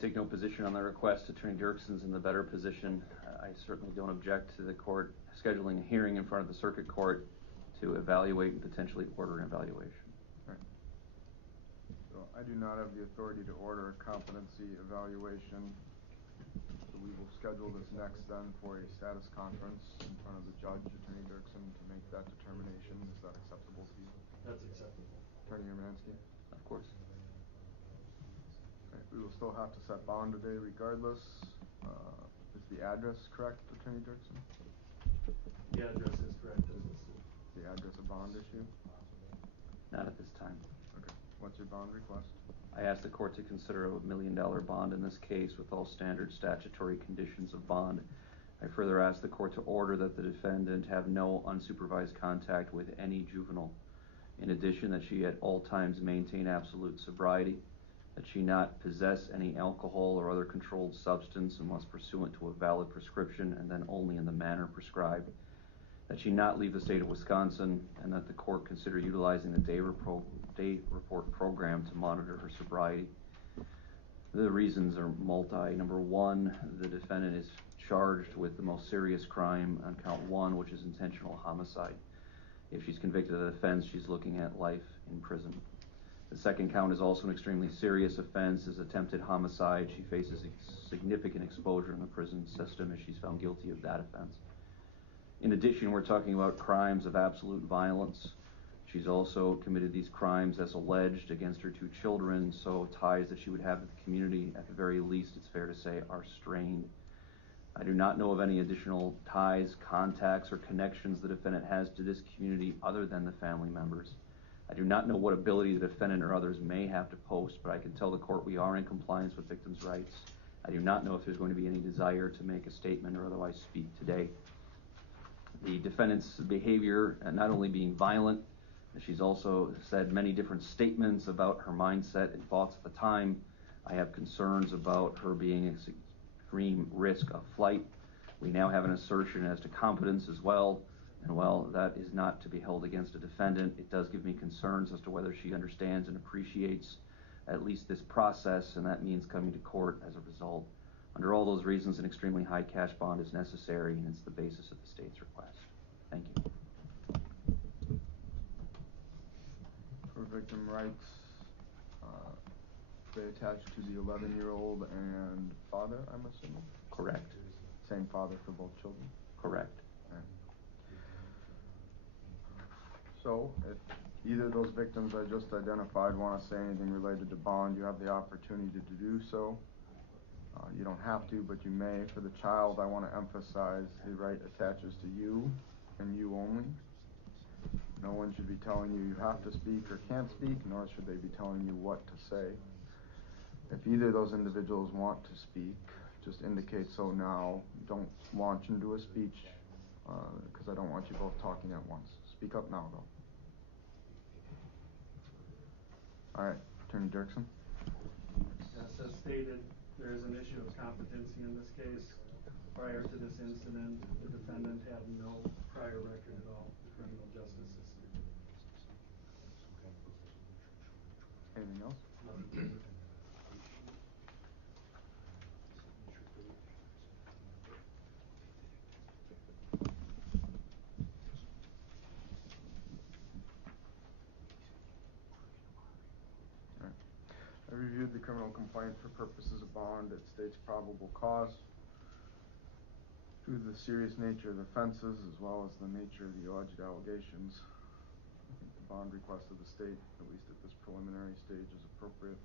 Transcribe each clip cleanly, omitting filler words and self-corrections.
take no position on the request. Attorney Dirkson's in the better position. I certainly don't object to the court scheduling a hearing in front of the circuit court to evaluate and potentially order an evaluation. Right. So I do not have the authority to order a competency evaluation. So we will schedule this next then for a status conference in front of the judge, Attorney Dirkson, to make that determination. Is that acceptable to you? That's acceptable. Attorney Urmansky? Of course. Right. We will still have to set bond today regardless. Is the address correct, Attorney Dirkson? The address is correct as listed. The address a bond issue? Not at this time. Okay. What's your bond request? I ask the court to consider a $1 million bond in this case with all standard statutory conditions of bond. I further ask the court to order that the defendant have no unsupervised contact with any juvenile. In addition, that she at all times maintain absolute sobriety, that she not possess any alcohol or other controlled substance unless pursuant to a valid prescription and then only in the manner prescribed, that she not leave the state of Wisconsin, and that the court consider utilizing the day report program to monitor her sobriety. The reasons are multi. Number one, the defendant is charged with the most serious crime on count 1, which is intentional homicide. If she's convicted of the offense, she's looking at life in prison. The second count is also an extremely serious offense, is attempted homicide. She faces significant exposure in the prison system if she's found guilty of that offense. In addition, we're talking about crimes of absolute violence. She's also committed these crimes as alleged against her 2 children, so ties that she would have to the community, at the very least, it's fair to say, are strained. I do not know of any additional ties, contacts, or connections the defendant has to this community other than the family members. I do not know what ability the defendant or others may have to post, but I can tell the court we are in compliance with victims' rights. I do not know if there's going to be any desire to make a statement or otherwise speak today. The defendant's behavior, not only being violent, she's also said many different statements about her mindset and thoughts at the time. I have concerns about her being at extreme risk of flight. We now have an assertion as to competence as well. And while that is not to be held against a defendant, it does give me concerns as to whether she understands and appreciates at least this process, and that means coming to court as a result. Under all those reasons, an extremely high cash bond is necessary, and it's the basis of the state's request. Thank you. For victim rights, they attach to the 11-year-old and father, I'm assuming? Correct. Same father for both children? Correct. Okay. So, if either of those victims I just identified want to say anything related to bond, you have the opportunity to do so. You don't have to, but you may. For the child, I want to emphasize the right attaches to you and you only. No one should be telling you you have to speak or can't speak, nor should they be telling you what to say. If either of those individuals want to speak, just indicate so now. Don't launch into a speech, because I don't want you both talking at once. Speak up now, though. All right, Attorney Dirkson. Yes, as stated, there is an issue of competency in this case. Prior to this incident, the defendant had no prior record at all in the criminal justice system. Anything else? Nothing. I reviewed the criminal complaint for purposes of bond. It states probable cause. Due to the serious nature of the offenses as well as the nature of the alleged allegations, I think the bond request of the state, at least at this preliminary stage, is appropriate.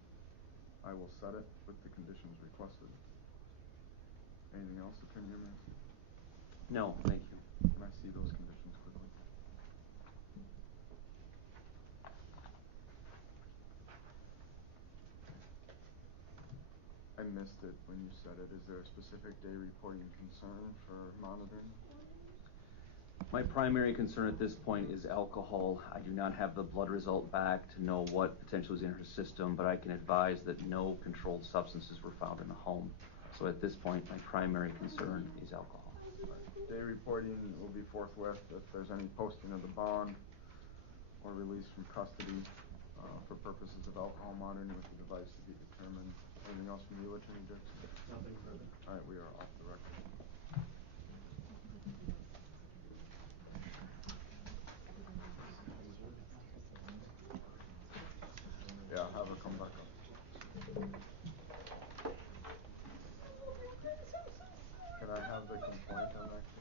I will set it with the conditions requested. Anything else, Attorney Urmansky? No, thank you. Can I see those conditions quickly? I missed it when you said it. Is there a specific day reporting concern for monitoring? My primary concern at this point is alcohol. I do not have the blood result back to know what potentially is in her system, but I can advise that no controlled substances were found in the home. So at this point, my primary concern is alcohol. Right. Day reporting will be forthwith if there's any posting of the bond or release from custody for purposes of of alcohol monitoring with the device to be determined. Anything else from you, Attorney Dixon? Nothing further. All right, we are off the record. Yeah, have her come back up. Can I have the complaint on that?